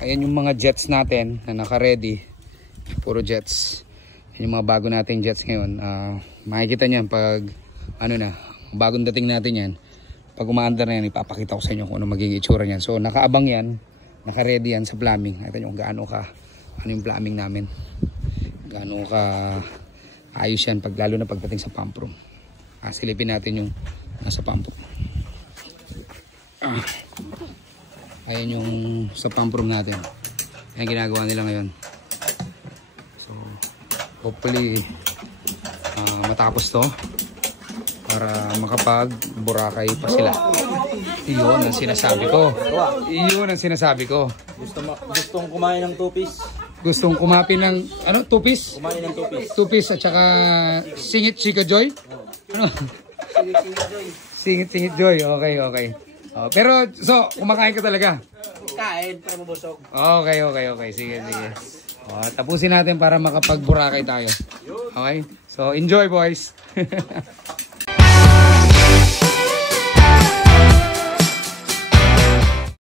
Ayan yung mga jets natin na naka-ready. Puro jets. Ayan yung mga bago nating jets ngayon. Makikita niyan pag bagong dating natin yan. Pag umaandar na yan, ipapakita ko sa inyo kung ano magiging itsura niyan. So nakaabang yan, naka-ready yan sa plumbing. Nakita nyo kung ano yung plumbing namin. Gaano ka ayos yan lalo na pagdating sa pump room. Silipin natin yung nasa pump room. Ayan yung sa pump room natin. Ayan ginagawa nila ngayon. So hopefully matapos to para makapag-Boracay pa sila. Iyon ang sinasabi ko. Iyon ang sinasabi ko. Gustong kumain ng two-piece. Gustong kumain ng two-piece? Kumain ng two-piece. Two-piece at saka singit Chika Joy? Ano? Singit Joy. Okay. Pero, so, kumakain ka talaga? Kain, para mabusog. Okay. Sige. Tapusin natin para makapag-Boracay tayo. Okay? So, enjoy boys!